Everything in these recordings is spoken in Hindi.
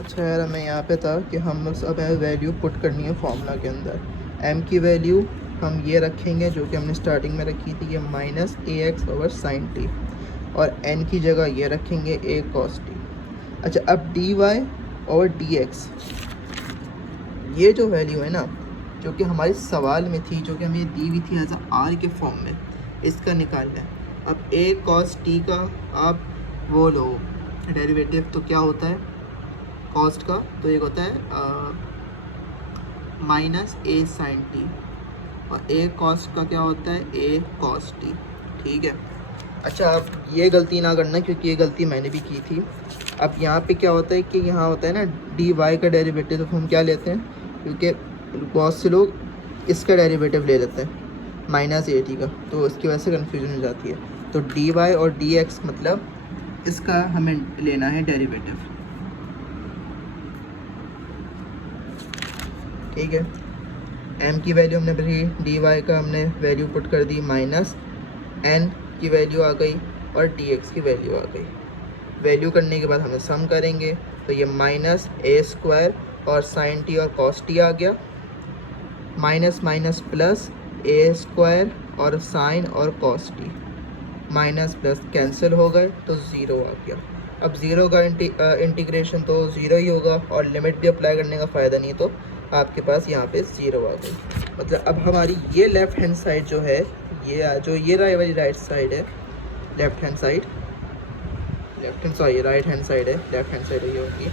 अच्छा यार, हमें यहाँ पे था कि हम अब वैल्यू पुट करनी है फार्मूला के अंदर। m की वैल्यू हम ये रखेंगे जो कि हमने स्टार्टिंग में रखी थी, ये माइनस ए एक्स ओवर साइन टी, और n की जगह ये रखेंगे a cos टी। अच्छा, अब dy और dx, ये जो वैल्यू है ना, जो कि हमारे सवाल में थी, जो कि हमें दी हुई थी एज आर के फॉर्म में, इसका निकालना है। अब a cos टी का आप वो लो डेरिवेटिव, तो क्या होता है कॉस्ट का, तो एक होता है माइनस ए साइन टी, और ए कॉस्ट का क्या होता है ए कॉस टी। ठीक है। अच्छा, अब ये गलती ना करना क्योंकि ये गलती मैंने भी की थी। अब यहाँ पे क्या होता है कि यहाँ होता है ना डी वाई का डेरिवेटिव, तो हम क्या लेते हैं, क्योंकि बहुत से लोग इसका डेरिवेटिव ले लेते हैं माइनस ए टी का, तो इसकी वजह से कन्फ्यूजन हो जाती है। तो डी वाई और डी एक्स मतलब इसका हमें लेना है डेरिवेटिव। ठीक है। m की वैल्यू हमने भरी, डी वाई का हमने वैल्यू पुट कर दी, माइनस n की वैल्यू आ गई और dx की वैल्यू आ गई। वैल्यू करने के बाद हमें सम करेंगे, तो ये माइनस ए स्क्वायर और साइन टी और कॉस टी आ गया, माइनस माइनस प्लस ए स्क्वायर और साइन और cos T, minus plus cancel हो गए तो ज़ीरो आ गया। अब ज़ीरो का इंटीग्रेशन तो ज़ीरो ही होगा, और लिमिट भी अप्लाई करने का फ़ायदा नहीं, तो आपके पास यहाँ पे ज़ीरो आ गई। मतलब अब हमारी ये लेफ़्ट हैंड साइड जो है, ये जो ये वाली राइट साइड है, left hand side, right hand side है, लेफ़्ट हैंड साइड ये होगी,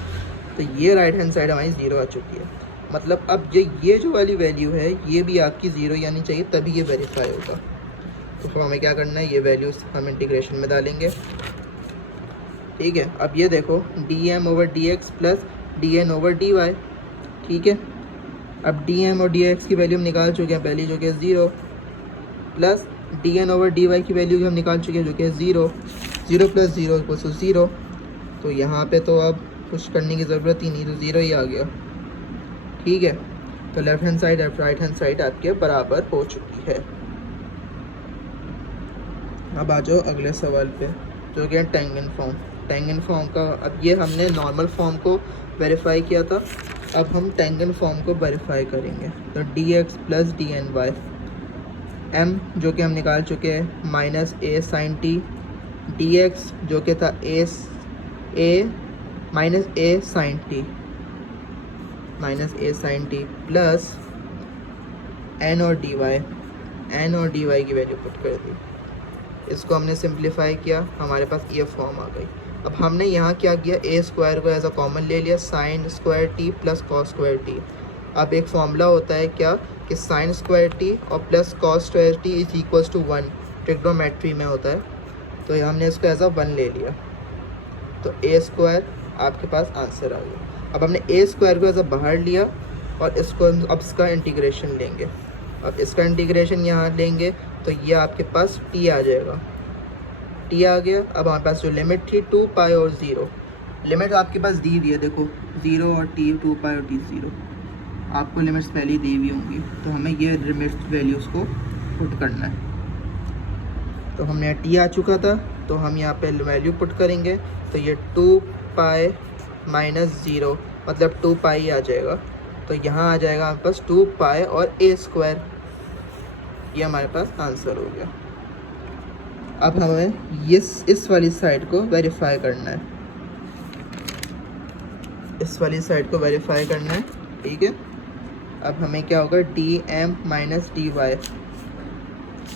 तो ये राइट हैंड साइड हमारी ज़ीरो आ चुकी है। मतलब अब ये जो वाली वैल्यू है, ये भी आपकी ज़ीरो आनी चाहिए, तभी ये वेरीफाई होगा। तो हमें क्या करना है, ये वैल्यूज़ हम इंटीग्रेशन में डालेंगे। ठीक है। अब ये देखो D M over D X plus D N over D Y. ठीक है। अब डी एम और डी एक्स की वैल्यू हम निकाल चुके हैं पहली, जो कि है zero, plus D N over D Y की वैल्यू भी हम निकाल चुके हैं, जो कि है zero. Zero plus zero equals to zero. तो यहाँ पे तो अब कुछ करने की ज़रूरत ही नहीं, तो ज़ीरो ही आ गया। ठीक है। तो लेफ़्ट हैंड साइड और राइट हैंड साइड आपके बराबर हो चुकी है। अब आ जाओ अगले सवाल पे, जो कि है टेंजेंट फॉर्म। टेंजेंट फॉर्म का, अब ये हमने नॉर्मल फॉर्म को वेरीफाई किया था, अब हम टेंजेंट फॉर्म को वेरीफाई करेंगे। तो D X plus D N Y, M जो कि हम निकाल चुके हैं minus A sine T, D X जो कि था A minus A sine T, minus A sine T, plus N और डी वाई, एन और डी वाई की वैल्यू पुट कर दी। इसको हमने सिंप्लीफाई किया, हमारे पास ये फॉर्म आ गई। अब हमने यहाँ क्या किया, ए स्क्वायर को एज अ कॉमन ले लिया, sine square T plus cos square T. अब एक फॉर्मूला होता है क्या, कि साइन स्क्वायर टी और plus cos square T is equals to 1, trigonometry में होता है। तो हमने इसको एज अ 1 ले लिया, तो ए स्क्वायर आपके पास आंसर आ गया। अब हमने ए स्क्वायर को एज अ बाहर लिया, और इसको अब इसका इंटीग्रेशन लेंगे। अब इसका इंटीग्रेशन यहाँ लेंगे, तो ये आपके पास टी आ जाएगा, टी आ गया। अब हमारे पास जो लिमिट थी 2 पाई और 0, लिमिट आपके पास दी हुई है, देखो 0 और टी, 2 पाई और टी 0, आपको लिमिट्स पहले ही दी हुई होंगी, तो हमें ये लिमिट्स वैल्यूज़ को पुट करना है। तो हमने टी आ चुका था, तो हम यहाँ पे वैल्यू पुट करेंगे, तो ये 2 पाई माइनस 0 मतलब 2 पाई आ जाएगा। तो यहाँ आ जाएगा हमारे पास 2 पाई और ए स्क्वायर, ये हमारे पास आंसर हो गया। अब हमें इस वाली साइड को वेरीफाई करना है, इस वाली साइड को वेरीफाई करना है। ठीक है। अब हमें क्या होगा, D M minus D Y,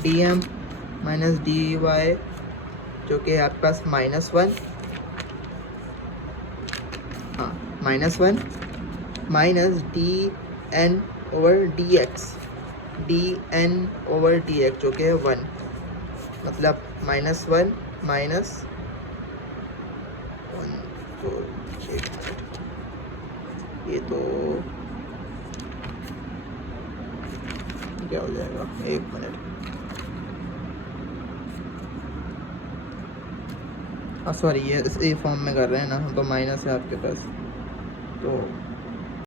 D M minus D Y जो कि है आपके पास -1, हाँ -1, minus D N over D X, D N over D X जो कि है 1, मतलब -1 माइनस 1, तो ये तो क्या हो जाएगा, 1 मिनट, हाँ सॉरी, ये इस ए फॉर्म में कर रहे हैं ना हम, तो माइनस है आपके पास, तो